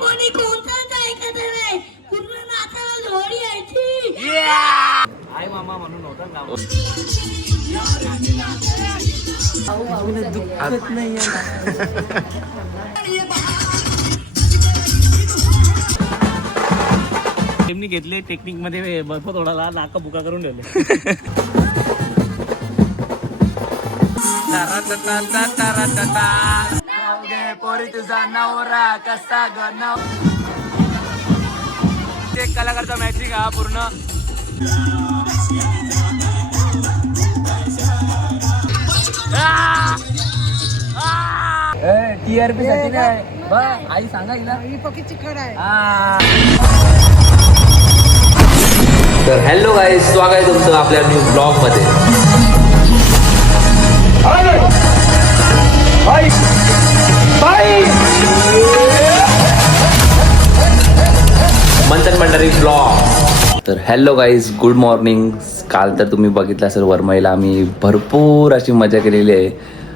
कोणी कोणताच ऐकत नाही. पूर्ण नाचाला जोडी यायची. आई मामा म्हणून होता ना. दुखत नाही त्यांनी घेतले टेक्निक मध्ये बर्फ तोडाला नाका बुका करून ठेवले. पोरी तुझा नवरा कसा ग एक कलाकारचा मॅचिंग हा पूर्ण. TRP साठी नाही बा आई सांगा हिला चिकट आहे. तर हॅलो गाईज, स्वागत आहे तुमचं आपल्या न्यू ब्लॉग मध्ये. मंथन भंडारी ब्लॉग. तर हॅलो गाईज, गुड मॉर्निंग. काल तर तुम्ही बघितलं असेल वरमाईला आम्ही भरपूर अशी मजा केलेली आहे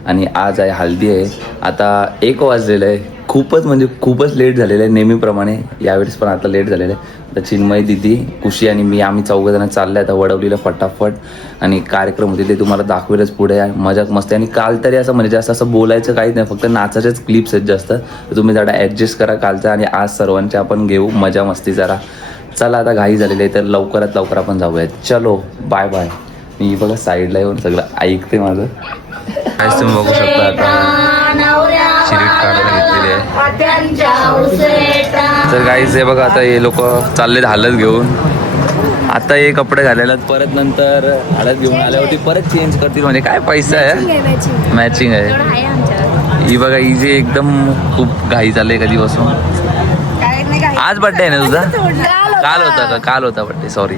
आणि आज आहे हल्दी आहे. आता 1 वाजलेलं आहे. खूपच म्हणजे खूपच लेट झालेलं आहे नेहमीप्रमाणे. यावेळेस पण आता लेट झालेलं आहे. आता चिन्मय दिदी, खुशी आणि मी आम्ही 4 जण चालले आता वडवलीला फटाफट. आणि कार्यक्रम होते ते तुम्हाला दाखवेलच पुढे. मजाक मस्ती. आणि काल तरी असं म्हणजे जास्त असं बोलायचं काहीच नाही, फक्त नाचाच्याच क्लिप्स आहेत जास्त. तर तुम्ही जरा ॲडजस्ट करा कालचा. आणि आज सर्वांचे आपण घेऊ मजा मस्ती जरा. चला आता घाई झालेली आहे तर लवकरात लवकर आपण जाऊयात. चलो बाय बाय. मी बघा साईडला येऊन सगळं ऐकते माझं. काहीच तुम्ही बघू शकता आता शिरीट काढायला घेतलेली आहे. तर काहीच आहे बघा. आता हे लोक चाललेत हळद घेऊन. आता हे कपडे घालायला परत नंतर हळद घेऊन आल्यावरती परत चेंज करतील. म्हणजे काय पैसा आहे, मॅचिंग आहे. ही बघा ही जे एकदम खूप घाई चाललंय कधीपासून. आज बड्डे आहे ना तुझा? काल होता का? काल होता बड्डे, सॉरी.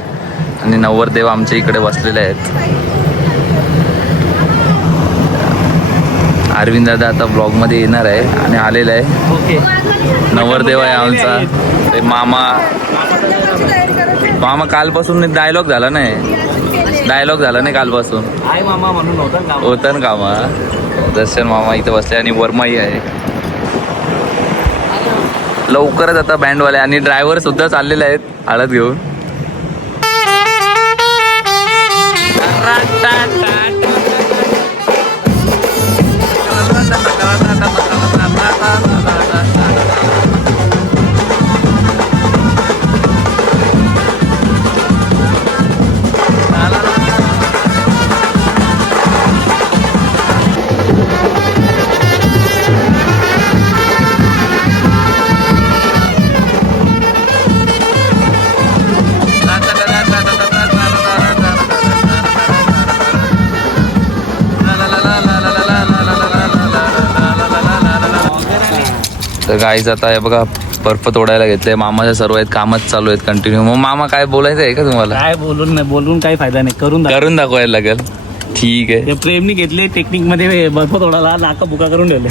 आणि नवरदेव आमच्या इकडे बसलेले आहेत. अरविंद दादा आता ब्लॉग मध्ये येणार आहे आणि आलेला आहे. ओके, नवरदेव आहे आमचा. ते मामा मामा कालपासून डायलॉग झाला नाही कालपासून. आई मामा म्हणून होता ना कामा. दर्शन मामा इथं बसले आणि वरमाई आहे. लवकरच आता बँडवाले आणि ड्रायव्हर सुद्धा चाललेले आहेत हळद घेऊन. तर गाईज आता हे बघा बर्फ तोडायला घेतलंय. मामाच्या सर्व आहेत, कामच चालू आहेत कंटिन्यू. मग मामा काय बोलायचं आहे का तुम्हाला? काय बोलून काही फायदा नाही. करून दाखवायला लागेल. ठीक आहे. प्रेमनी घेतले टेक्निक मध्ये बर्फ तोडाला नाका बुका करून ठेवले.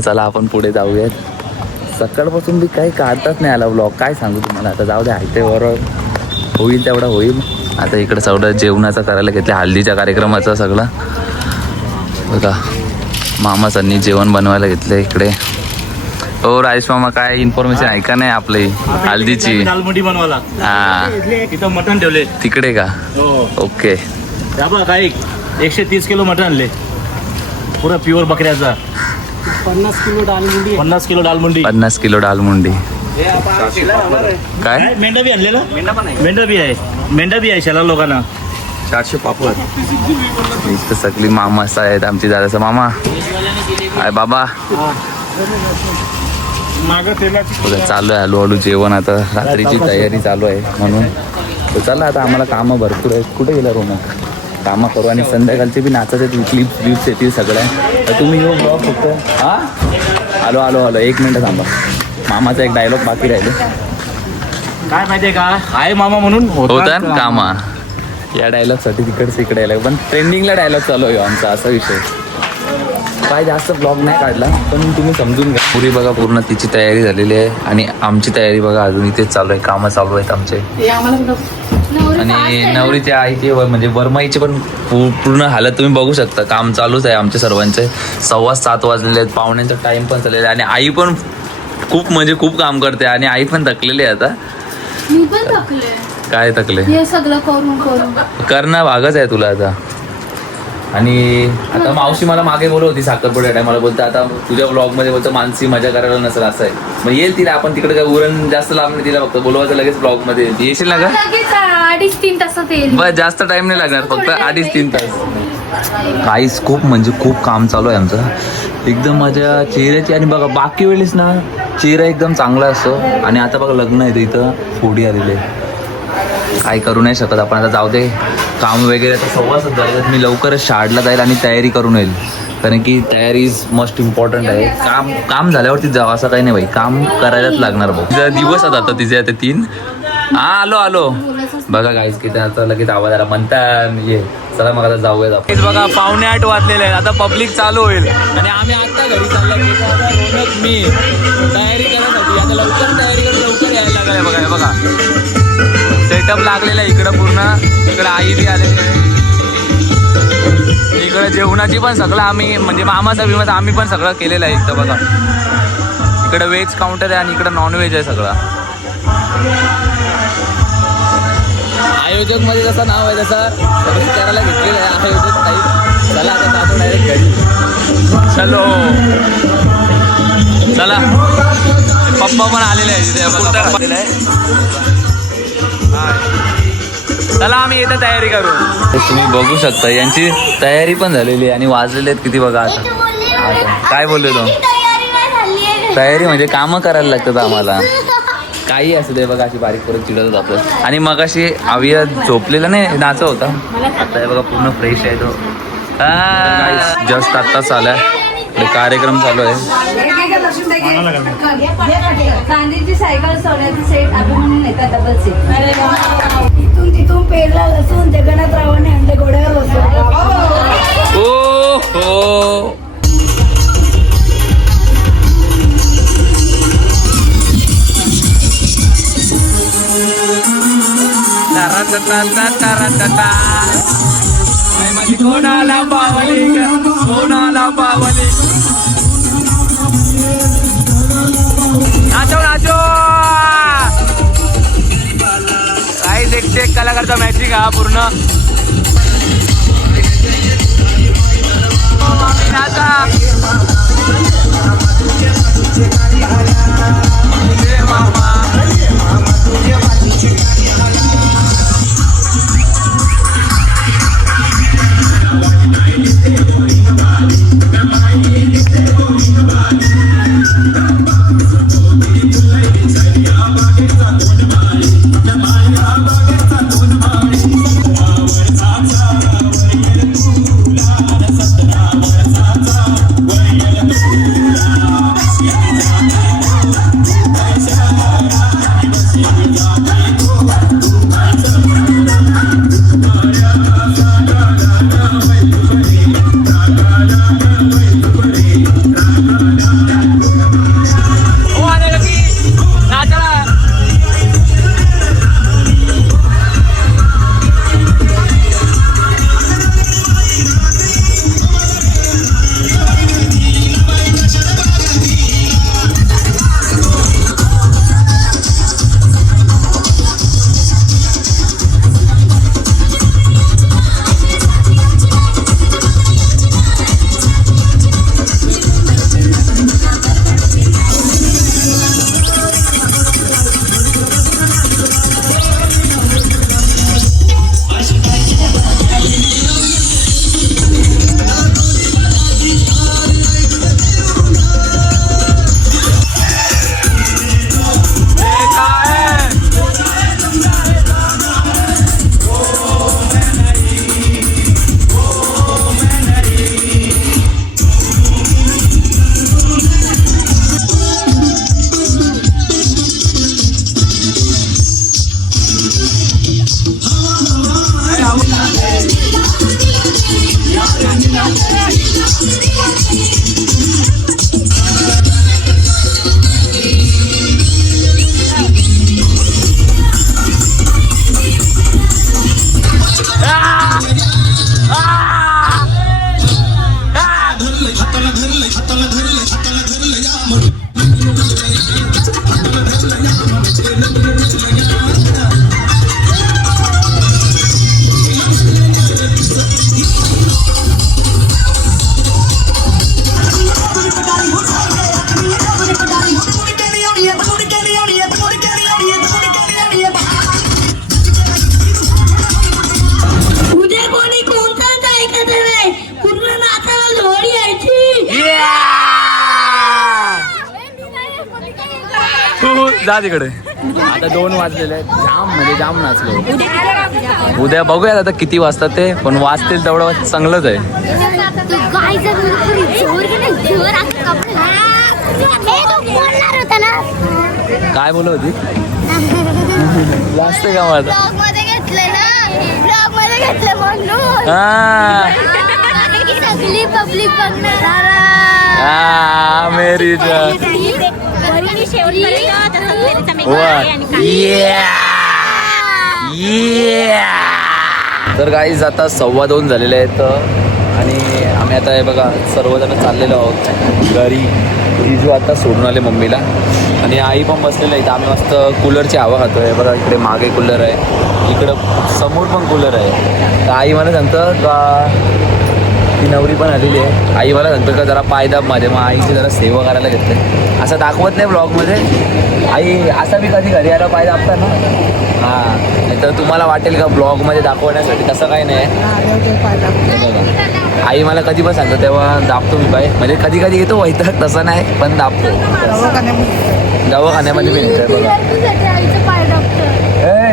चला आपण पुढे जाऊयात. सकाळपासून बी काही काढताच नाही आला ब्लॉग. काय सांगू तुम्हाला. आता जाऊ दे, ऐकते बरोबर होईल तेवढा होईल. आता इकडे सगळं जेवणाचं करायला घेतलं, हल्दीच्या कार्यक्रमाचं सगळं बघा. मामासांनी जेवण बनवायला घेतलं इकडे. हो राजेश मामा, काय इन्फॉर्मेशन आहे का नाही आपली हल्दीची? दालमुटी बनवायला. हा, तिथं मटण ठेवले तिकडे का? ओके. काय 130 किलो मटण आणले, पुरा प्युअर बकऱ्याचा. 50 किलो डालमुंडी. 50 किलो डालमुंडी. काय मेंढा बी आणले ना? मेंढा बी आहे शाला लोकांना. 400 पापड. इथं सगळी मामा आहेत आमची. दादाचा मामा आहे बाबा. चालू आहे हळूहळू जेवण. आता रात्रीची तयारी चालू आहे म्हणून. तर चला आता आम्हाला कामं भरपूर आहेत. कुठे गेला रोनक? कामं करू आणि संध्याकाळचे बी नाचाचे क्लिप्स येतील सगळ्या. तर तुम्ही येऊ ब्लॉग फक्त. हां आलो 1 मिनटं थांबा. मामाचा एक डायलॉग बाकी राहिले. काय माहितीये का? आई मामा म्हणून होता ना कामा. या डायलॉगसाठी तिकडचं इकडे यायला पण ट्रेंडिंगला डायलॉग चालू आहे आमचा, असा विषय. काय जास्त ब्लॉग नाही काढला पण तुम्ही समजून घ्या. पुरी बघा पूर्ण तिची तयारी झालेली आहे आणि आमची तयारी बघा अजून इथेच चालू आहे. कामं चालू आहेत आमचे. आणि नवरीच्या आईची म्हणजे वरमाईची पण पूर्ण हालत तुम्ही बघू शकता. काम चालूच आहे आमच्या सर्वांचे. 7:15 वाजलेले आहेत. पाहुण्यांचा टाइम पण चाललेला आहे आणि आई पण खूप म्हणजे खूप काम करते आणि आई पण थकलेली आहे आता. मी पण थकले. काय थकले? हे सगळं करून करून करणं भागच आहे तुला आता. आणि आता मावशी मला मागे बोलत होती साखरपुड्या टायमाला, बोलते आता तुझ्या ब्लॉग मध्ये बोलतो मानसी मजा करायला नसेल असं आहे. मग येईल तिला, आपण तिकडे काय उरण जास्त लांब नाही, तिला फक्त बोलवायचं लगेच ब्लॉग मध्ये येशील ना का? लगेच 2.5-3 तासात येईल. बस जास्त टाइम नाही लागणार, फक्त 2.5-3 तास. काहीच खूप म्हणजे खूप काम चालू आहे आमचं एकदम माझ्या चेहऱ्याची. आणि बघा बाकी वेळेस ना चेहरा एकदम चांगला असतो आणि आता बघा लग्न आहे इथं फोडी आलेले, काही करू नाही शकत आपण. आता जाऊ दे, काम वगैरे आता 7:15 जाईल. मी लवकरच शाळेला जाईल आणि तयारी करून येईल, कारण की तयारी इज मोस्ट इम्पॉर्टंट आहे. काम झाल्यावरती जावं असं काही नाही भाई, काम करायलाच लागणार भाऊ. तिचा दिवस आता तिचे आता 3. आलो बघा गाईस किती आता लगेच आवाज आला म्हणता ये चला मग आता जाऊयात आपण. बघा 7:45 वाजलेले आहेत, आता पब्लिक चालू होईल आणि आम्ही आता घरी चाललोय. रोनक मी तयारी करण्यासाठी आता लवकर तयारी करून लवकर यायला लागलाय. बघा हे बघा सेटअप लागलेला आहे इकडं पूर्ण. इकडं आई बी आलेली आहे, इकडं जेवणाची पण सगळं आम्ही म्हणजे मामाचा बिमाचा आम्ही पण सगळं केलेलं आहे. इथं बघा इकडं व्हेज काउंटर आहे आणि इकडं नॉनव्हेज आहे सगळं. आयोजक मध्ये जसं नाव आहे तसं सगळं करायला घेतलेलं आहे आयोजक टाईप. चला आता जातो डायरेक्ट घरी. चलो चला, पप्पा पण आलेले आहे तिथे. चला आम्ही इथं तयारी करू. तुम्ही बघू शकता यांची तयारी पण झालेली आहे आणि वाजलेले आहेत किती बघा. आता काय बोललो तो, तयारी म्हणजे कामं करायला लागतात आम्हाला. काही असं दे बघा, अशी बारीक करून चिडत जातो. आणि मग अशी अविया झोपलेला नाही नाच होता, आता हे बघा पूर्ण फ्रेश आहे तो. जस्ट आत्ताच आलाय, कार्यक्रम चालू आहे. गांधीची सायकल सोन्याची सेट अभिमन्यू नेता डबल सेट. इथून तिथून पेरला लसून जगन्नाथरावांनी आमच्या घोड्यावर बसवलं. ओ हो कोणाला पावली कोणाला पावली. नाचो नाचो, काही देखते कलाकारचा मॅचिंग हा पूर्ण. नाचा उद्या कोणी कोणताच ऐकत नाही. पूर्ण नाचाला लोहरी यायची. तू जा तिकडे. आता 2 वाजलेले आहेत. जाम म्हणजे जाम नाचलो. उद्या बघूयात आता किती वाजतात ते, पण वाजतील तेवढं चांगलंच आहे. काय बोलत होती? वाजते का माझं? सगळी पब्लिक बघणार. मेरी तर गाईज आता 2:15 झालेले आहेत आणि आम्ही आता हे बघा सर्वजण चाललेलो आहोत घरी. जिजू आता सोडून आले मम्मीला आणि आई पण बसलेलं आहे. आम्ही मस्त कूलरची हवा खातो आहे. बघा इकडे मागे कूलर आहे, इकडं समोर पण कूलर आहे. तर आई मला सांगतं का ती नवरी पण आलेली आहे. आई मला सांगतं का जरा पायदाब माझे, मग आईची जरा सेवा करायला घेतले. असं दाखवत नाही ब्लॉगमध्ये. आई असा मी कधी घरी आला पाय दाबता ना. हां, नाही तर तुम्हाला वाटेल का ब्लॉगमध्ये दाखवण्यासाठी, तसं काही नाही. आई मला कधी पण सांगतो तेव्हा दाबतो मी पाय. म्हणजे कधी कधी येतो वैताग, तसं नाही पण दाबतो. दवाखान्यामध्ये मी निघतोय बघा.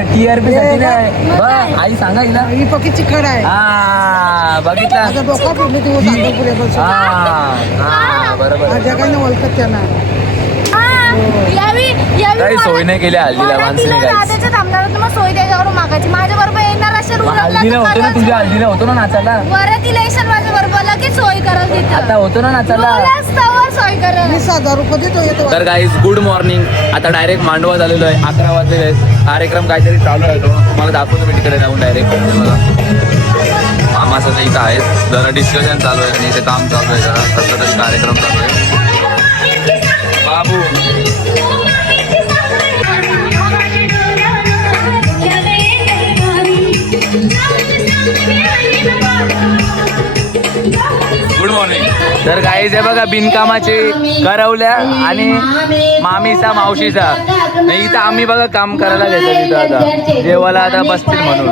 TRP साठी नाही. बरं आई सांगा हिला. ही पक्की चिकट आहे. हा बघितला. डोका पडले दिवस हा बरोबर. जगाने ओळखत त्यांना. काही सोय नाही केली हल्दीला माणसाने. काय सोय त्याच्यावर मागायची. माझ्या बरोबर येणार असेल हल्दीला होतो ना, तुझ्या हल्दीला होतो ना नाचायला. वरात इलेक्शन माझ्या बरोबर लगेच सोय करत तिथं. आता होतो ना नाचायला. सोय करत. 20,000 रुपये देतो येतो. तर गाईज गुड मॉर्निंग. आता डायरेक्ट मांडवा झालेलो आहे. 11 वाजलेले आहेत. कार्यक्रम काहीतरी चालू आहे. तो तुम्हाला दाखवतो मी तिकडे जाऊन डायरेक्ट. मामाचं इथं आहे, जरा डिस्कशन चालू आहे आणि इथे काम चालू आहे. जरा कसं कार्यक्रम चालू आहे. बाबू गुड मॉर्निंग. तर गाईज हे बघा बिनकामाचे करवल्या आणि मामीचा मावशीचा. इथं आम्ही बघा काम करायला घेतो तिथं. आता देवाला आता बसतील म्हणून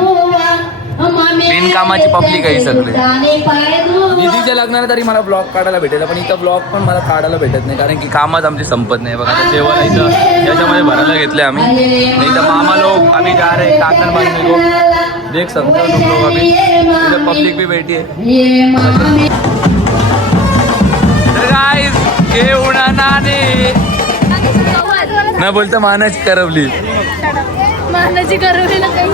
बिनकामाची पब्लिक आहे सगळे. दीदीच्या लग्नाला तरी मला ब्लॉग काढायला भेटेल, पण इथं ब्लॉग पण मला काढायला भेटत नाही कारण की कामच आमची संपत नाही. बघा आता देवाला इथं याच्यामध्ये भरायला घेतले आम्ही. नाही तर मामा लोक आम्ही जा रहे काकण बांधले लोक देख सकते हो तुम लोग. अभी इधर पब्लिक भी बैठी है. न बोलता मानाची करवली. मानाची करवलीला काही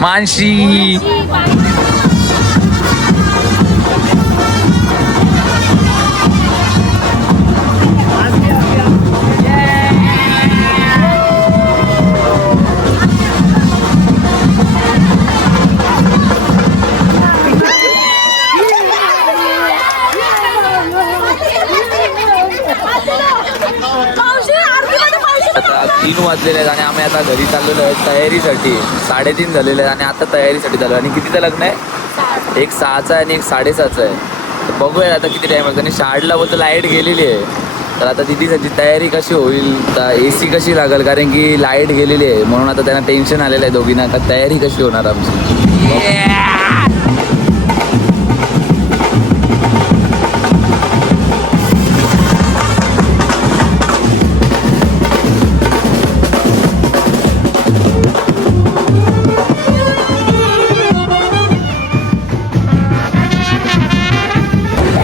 मानशी. आता 3 वाजलेले आहेत आणि आम्ही आता घरी चाललेलो आहे तयारीसाठी. 3:30 झालेले आहेत आणि आता तयारीसाठी चालू आहे. आणि कितीचं लग्न आहे? एक 6चं आहे आणि एक 6:30चं आहे. तर बघूया आता किती टाईम आहे. आणि शाळेला बोलतो लाईट गेलेली आहे. तर आता दिदीसाठी तयारी कशी होईल, तर AC कशी लागेल कारण की लाईट गेलेली आहे. म्हणून आता त्यांना टेन्शन आलेलं आहे दोघींना का तयारी कशी होणार आमची.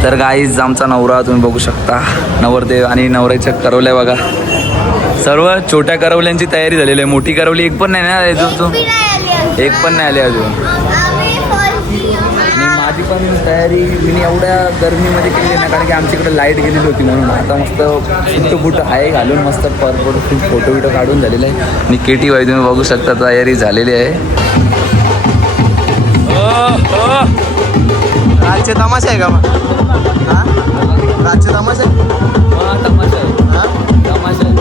तर गाईज आमचा नवरा तुम्ही बघू शकता. नवरदेव आणि नवऱ्याच्या करवल्या बघा. सर्व छोट्या करवल्यांची तयारी झालेली आहे. मोठी करवली एक पण नाही ना अजून. एक पण नाही आली अजून. आणि माझी पण तयारी मी एवढ्या गर्मीमध्ये केली ना कारण की आमच्याकडे लाईट गेलेली होती म्हणून. आता मस्त फुट आहे घालून मस्त फोटो बिटो काढून झालेला आहे. आणि केटी वाई तुम्ही बघू शकता तयारी झालेली आहे. रातचे तमाशा आहे का मग? रातचे तमाशा आहे. तमाशा आहे. तमाशा आहे.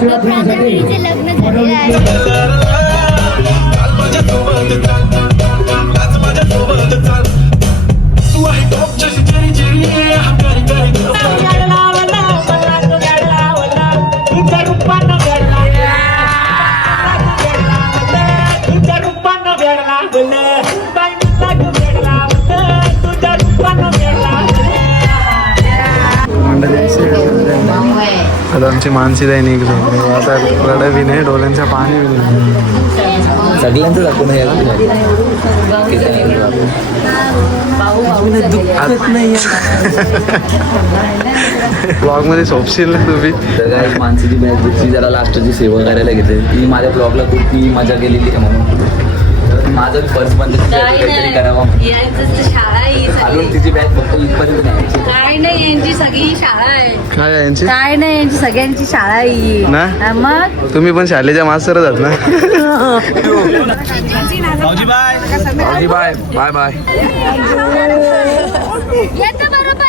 प्रांजलीचे लग्न झालेलं आहे. आता आमची मानसी जाई निघली आता रडं बी नाही डोळ्यांचं पाणी बी नाही. सगळ्यांचं दाखवून ब्लॉग मध्ये सोपशील ना तुम्ही. तर काय माणसाची बॅगची जरा लास्टची सेवा करायला घेते ती माझ्या ब्लॉगला खूप ती मजा केलेली आहे म्हणून माझं फर्स्ट बंद काहीतरी करावं शाळा ही अजून तिची बॅग फक्त इथपर्यंत नाही काय नाही यांची सगळी शाळा आहे. काय आहे यांची काय नाही यांची सगळ्यांची शाळा आहे ना हा, मग तुम्ही पण शाळेच्या मास्तरच आहात ना. Bye bye bye bye. येतं बरोबर.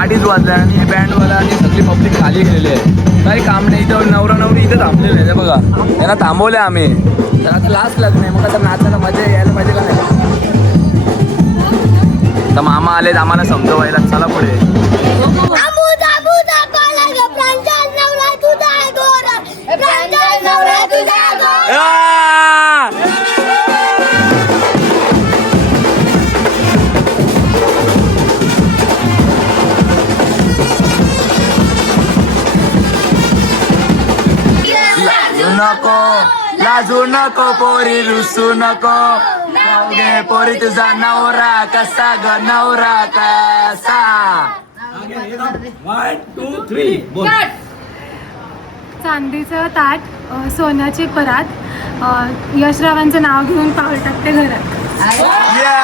अडीच वाजल्या आणि बँडवाला आणि सगळी पब्लिक खाली गेलेली आहे. काही काम नाही इथं नवरा नवरी इथं थांबलेले आहे बघा. त्यांना थांबवले आम्ही तर आता लास्ट लग्न आहे मग आता नाचायला मजा यायला पाहिजे का नाही. तर मामा आलेत आम्हाला समजवायला चला पुढे. नको लाजू नको पोरी रुसू नको गे पोरी तुझा नवरा कसा ग नवरा कसा. 1 2 3 चांदीचं ताट सोन्याची परात यशरावांचं नाव घेऊन पाऊल टाकते घरात. या